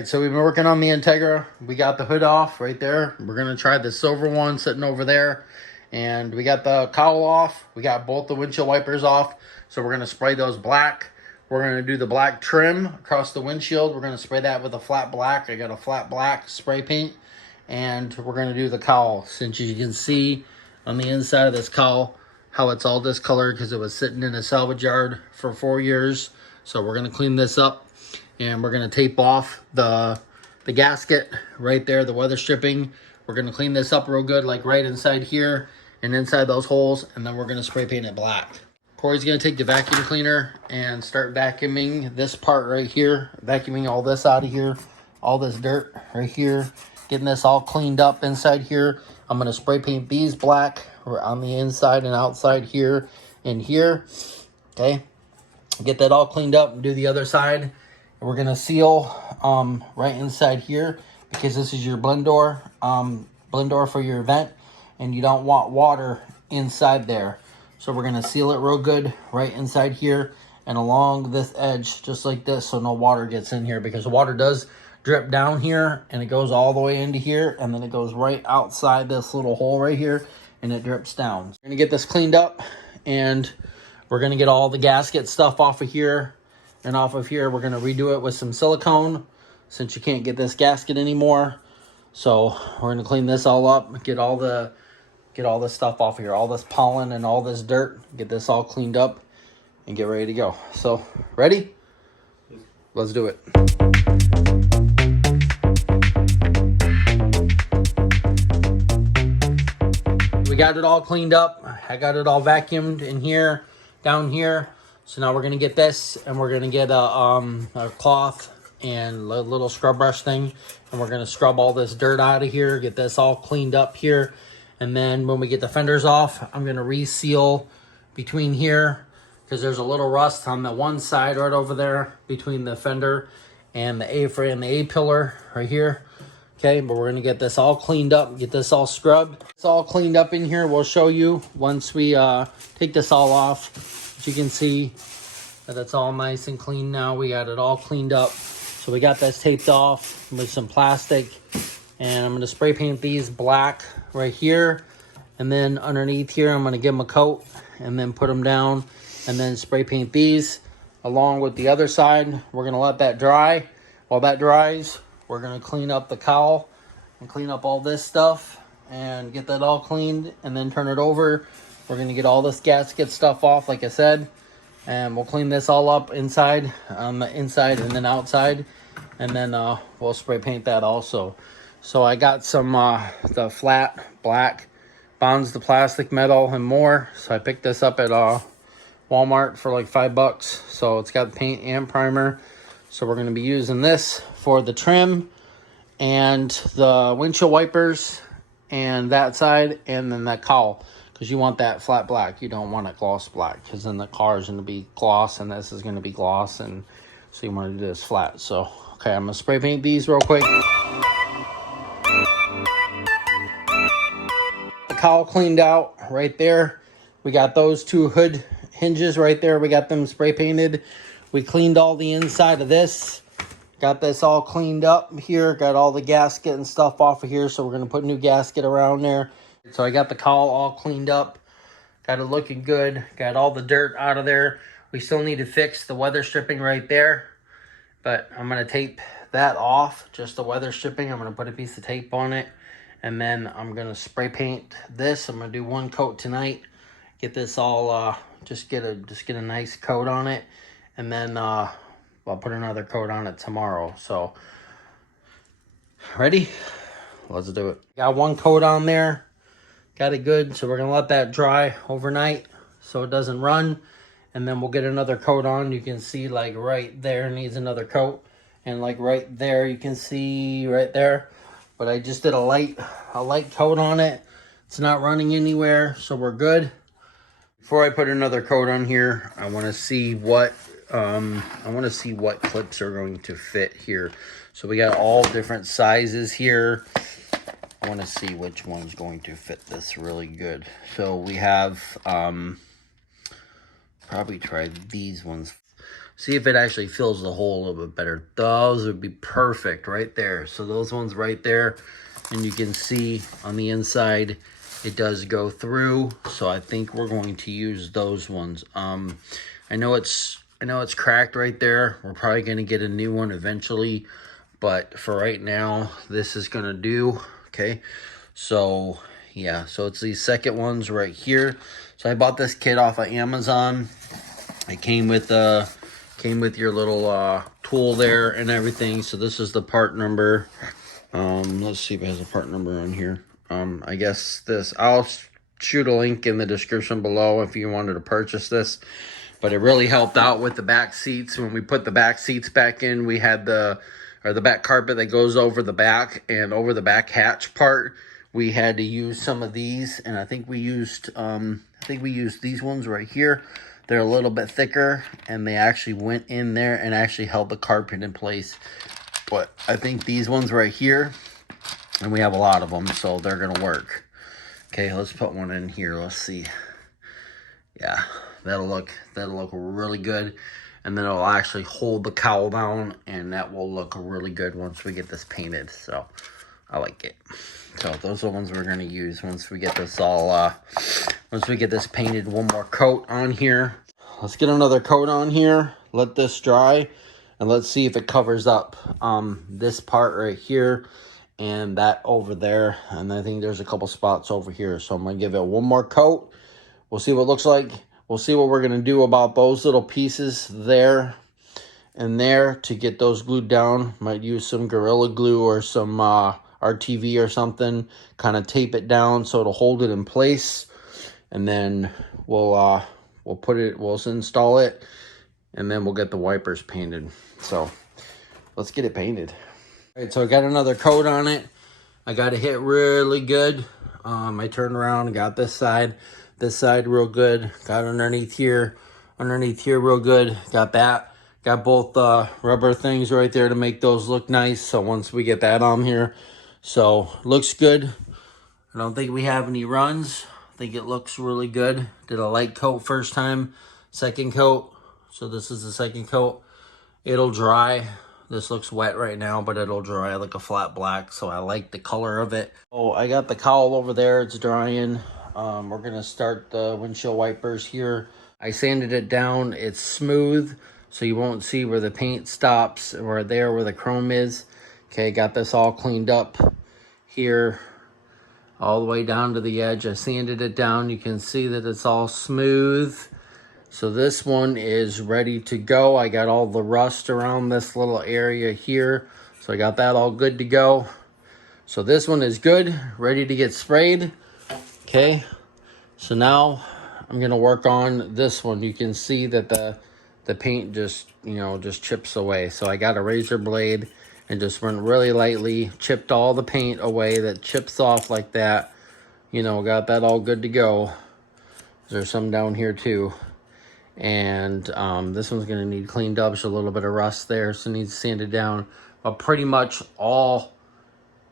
right, so we've been working on the Integra. We got the hood off right there. We're gonna try the silver one sitting over there. And we got the cowl off. We got both the windshield wipers off. So we're gonna spray those black. We're gonna do the black trim across the windshield. We're gonna spray that with a flat black. I got a flat black spray paint. And we're gonna do the cowl. Since you can see on the inside of this cowl how it's all discolored because it was sitting in a salvage yard for 4 years. So we're gonna clean this up. And we're gonna tape off the gasket right there, the weather stripping. We're gonna clean this up real good, like right inside here and inside those holes, and then we're gonna spray paint it black. Corey's gonna take the vacuum cleaner and start vacuuming this part right here, vacuuming all this out of here, all this dirt right here, getting this all cleaned up inside here. I'm gonna spray paint these black on the inside and outside here and here, okay? Get that all cleaned up and do the other side. We're gonna seal right inside here because this is your blend door for your vent, and you don't want water inside there. So we're gonna seal it real good right inside here and along this edge, just like this, so no water gets in here, because the water does drip down here and it goes all the way into here, and then it goes right outside this little hole right here and it drips down. We're gonna get this cleaned up, and we're gonna get all the gasket stuff off of here. And off of here, we're going to redo it with some silicone since you can't get this gasket anymore. So we're going to clean this all up, get all this stuff off of here, all this pollen and all this dirt, get this all cleaned up and get ready to go. So, ready? Let's do it. We got it all cleaned up. I got it all vacuumed in here, down here. So now we're going to get this, and we're going to get a cloth and a little scrub brush thing, and we're going to scrub all this dirt out of here, get this all cleaned up here. And then when we get the fenders off, I'm going to reseal between here because there's a little rust on the one side right over there between the fender and the A-frame and the A-pillar right here. Okay, but we're going to get this all cleaned up, get this all scrubbed. It's all cleaned up in here. We'll show you once we take this all off. But you can see that it's all nice and clean now. We got it all cleaned up. So we got this taped off with some plastic. And I'm going to spray paint these black right here. And then underneath here, I'm going to give them a coat and then put them down. And then spray paint these along with the other side. We're going to let that dry. While that dries, we're going to clean up the cowl and clean up all this stuff and get that all cleaned and then turn it over. We're going to get all this gasket stuff off, like I said, and we'll clean this all up inside, on the inside and then outside, and then we'll spray paint that also. So I got some the flat black bonds, the plastic, metal, and more. So I picked this up at Walmart for like $5. So it's got paint and primer. So we're going to be using this for the trim and the windshield wipers and that side, and then that cowl. Because you want that flat black. You don't want it gloss black, because then the car is going to be gloss and this is going to be gloss, and so you want to do this flat. So, okay, I'm going to spray paint these real quick. The cowl cleaned out right there. We got those two hood hinges right there. We got them spray painted. We cleaned all the inside of this. Got this all cleaned up here. Got all the gasket and stuff off of here. So we're going to put new gasket around there. So I got the cowl all cleaned up. Got it looking good. Got all the dirt out of there. We still need to fix the weather stripping right there. But I'm going to tape that off. Just the weather stripping. I'm going to put a piece of tape on it. And then I'm going to spray paint this. I'm going to do one coat tonight. Get this all, just get a nice coat on it. And then I'll put another coat on it tomorrow. So, ready? Let's do it. Got one coat on there. Got it good. So we're going to let that dry overnight so it doesn't run. And then we'll get another coat on. You can see like right there needs another coat. And like right there, you can see right there. But I just did a light coat on it. It's not running anywhere, so we're good. Before I put another coat on here, I want to see what clips are going to fit here. So we got all different sizes here. I want to see which one's going to fit this really good. So we have probably try these ones. See if it actually fills the hole a little bit better. Those would be perfect right there. So those ones right there, and you can see on the inside, it does go through. So I think we're going to use those ones. I know it's cracked right there. We're probably going to get a new one eventually, but for right now, this is going to do. Okay, so yeah, so it's these second ones right here. So I bought this kit off of Amazon. It came with your little tool there and everything. So this is the part number. Let's see if it has a part number on here. I guess this, I'll shoot a link in the description below if you wanted to purchase this. But it really helped out with the back seats. When we put the back seats back in, we had the back carpet that goes over the back, and over the back hatch part, we had to use some of these. And I think we used these ones right here. They're a little bit thicker, and they actually went in there and actually held the carpet in place. But I think these ones right here, and we have a lot of them, so they're gonna work. Okay, let's put one in here. Let's see. Yeah, that'll look really good, and then it'll actually hold the cowl down, and that will look really good once we get this painted. So I like it. So those are the ones we're gonna use once we get this all once we get this painted. One more coat on here. Let's get another coat on here, let this dry, and let's see if it covers up this part right here and that over there. And I think there's a couple spots over here. So I'm gonna give it one more coat. We'll see what it looks like. We'll see what we're gonna do about those little pieces there and there to get those glued down. Might use some Gorilla Glue or some RTV or something, kind of tape it down so it'll hold it in place. And then we'll install it, and then we'll get the wipers painted. So let's get it painted. All right, so I got another coat on it. I got it hit really good. I turned around and got this side real good. Got underneath here real good. Got that. Got both rubber things right there to make those look nice. So once we get that on here, so looks good. I don't think we have any runs. I think it looks really good. Did a light coat first time, second coat. So this is the second coat. It'll dry. This looks wet right now, but it'll dry like a flat black. So I like the color of it. Oh, I got the cowl over there. It's drying. We're gonna start the windshield wipers here. I sanded it down. It's smooth, so you won't see where the paint stops or there where the chrome is. Okay, got this all cleaned up here, all the way down to the edge. I sanded it down. You can see that it's all smooth. So this one is ready to go. I got all the rust around this little area here. So I got that all good to go. So this one is good, ready to get sprayed. Okay, so now I'm gonna work on this one. You can see that the paint just chips away. So I got a razor blade and just went really lightly, chipped all the paint away that chips off like that. Got that all good to go. There's some down here too. And this one's gonna need cleaned up. There's a little bit of rust there, so it needs sanded down. But pretty much all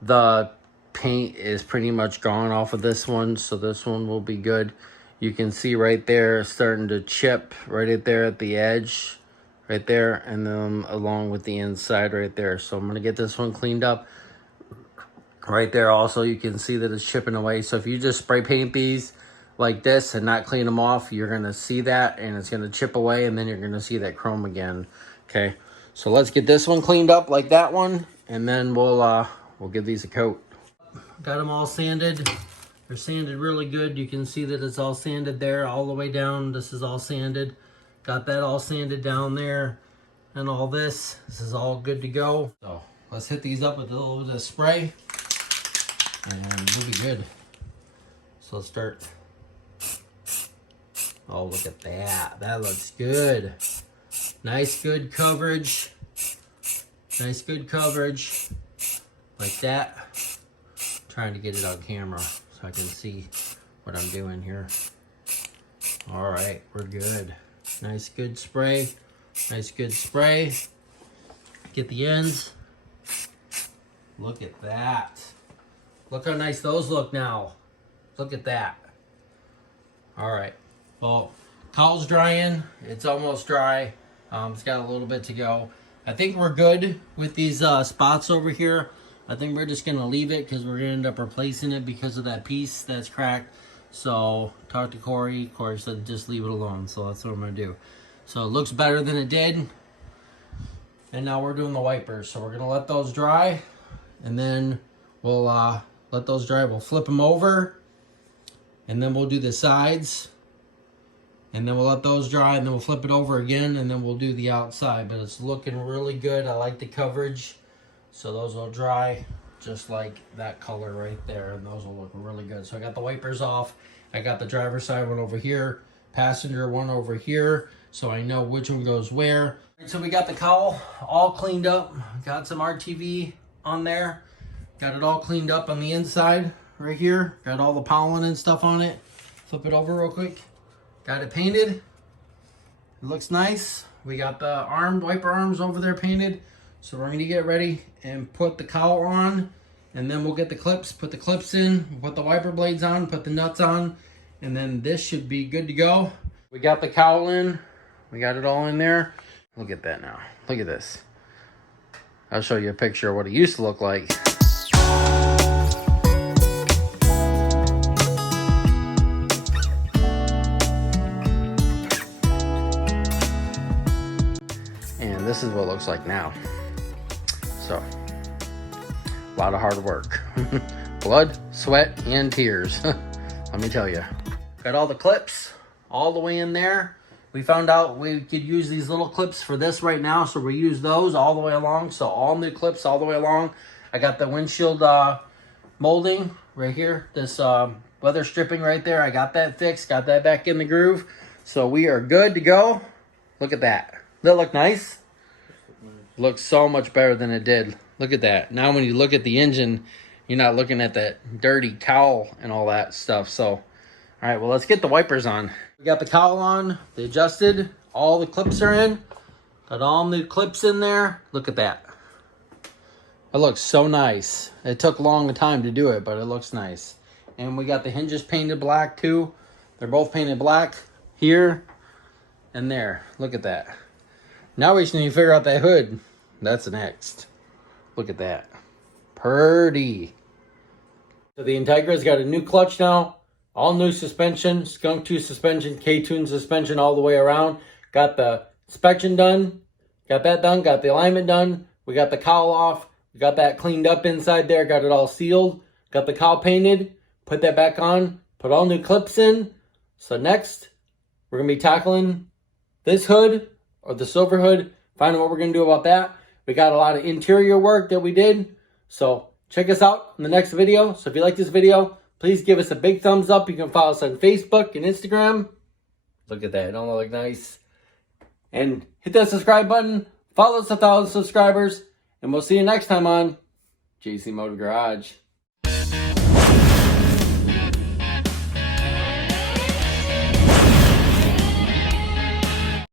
the paint is pretty much gone off of this one, so this one will be good. You can see right there starting to chip right there at the edge. Right there, and then along with the inside right there. So I'm gonna get this one cleaned up. Right there also, you can see that it's chipping away. So if you just spray paint these like this and not clean them off, you're gonna see that, and it's gonna chip away, and then you're gonna see that chrome again. Okay, so let's get this one cleaned up like that one, and then we'll give these a coat. Got them all sanded. They're sanded really good. You can see that it's all sanded there all the way down. This is all sanded. Got that all sanded down there and all this. This is all good to go. So let's hit these up with a little bit of spray and we'll be good. So let's start. Oh, look at that. That looks good. Nice, good coverage. Nice, good coverage. Like that. Trying to get it on camera so I can see what I'm doing here. All right, we're good. Nice, good spray. Nice, good spray. Get the ends. Look at that. Look how nice those look now. Look at that. All right. Well, cowl's drying. It's almost dry. It's got a little bit to go. I think we're good with these spots over here. I think we're just going to leave it because we're going to end up replacing it because of that piece that's cracked. So, talk to Corey. Corey said just leave it alone. So, that's what I'm going to do. So, it looks better than it did. And now we're doing the wipers. So, we're going to let those dry. And then we'll let those dry. We'll flip them over. And then we'll do the sides. And then we'll let those dry. And then we'll flip it over again. And then we'll do the outside. But it's looking really good. I like the coverage. So those will dry just like that color right there. And those will look really good. So I got the wipers off. I got the driver's side one over here. Passenger one over here. So I know which one goes where. So we got the cowl all cleaned up. Got some RTV on there. Got it all cleaned up on the inside right here. Got all the pollen and stuff on it. Flip it over real quick. Got it painted. It looks nice. We got the wiper arms over there painted. So we're going to get ready and put the cowl on, and then we'll get the clips, put the clips in, put the wiper blades on, put the nuts on, and then this should be good to go. We got the cowl in. We got it all in there. Look at that now. Look at this. I'll show you a picture of what it used to look like. And this is what it looks like now. So, a lot of hard work. Blood, sweat, and tears. Let me tell you. Got all the clips all the way in there. We found out we could use these little clips for this right now, so we use those all the way along. So all new clips all the way along. I got the windshield molding right here. This weather stripping right there. I got that fixed. Got that back in the groove. So we are good to go. Look at that. Does that look nice? Looks so much better than it did. Look at that. Now when you look at the engine, you're not looking at that dirty cowl and all that stuff. So, all right, well, let's get the wipers on. We got the cowl on. They adjusted. All the clips are in. Got all new clips in there. Look at that. It looks so nice. It took a long time to do it, but it looks nice. And we got the hinges painted black too. They're both painted black here and there. Look at that. Now we just need to figure out that hood. That's next. Look at that. Pretty. So the Integra's got a new clutch now. All new suspension. Skunk Tooth suspension. K-Tune suspension all the way around. Got the inspection done. Got that done. Got the alignment done. We got the cowl off. We got that cleaned up inside there. Got it all sealed. Got the cowl painted. Put that back on. Put all new clips in. So next, we're going to be tackling this hood. Or the silver hood, finding what we're going to do about that. We got a lot of interior work that we did. So check us out in the next video. So if you like this video, please give us a big thumbs up. You can follow us on Facebook and Instagram. Look at that. Don't that look nice? And hit that subscribe button. Follow us 1,000 subscribers. And we'll see you next time on JC Motor Garage.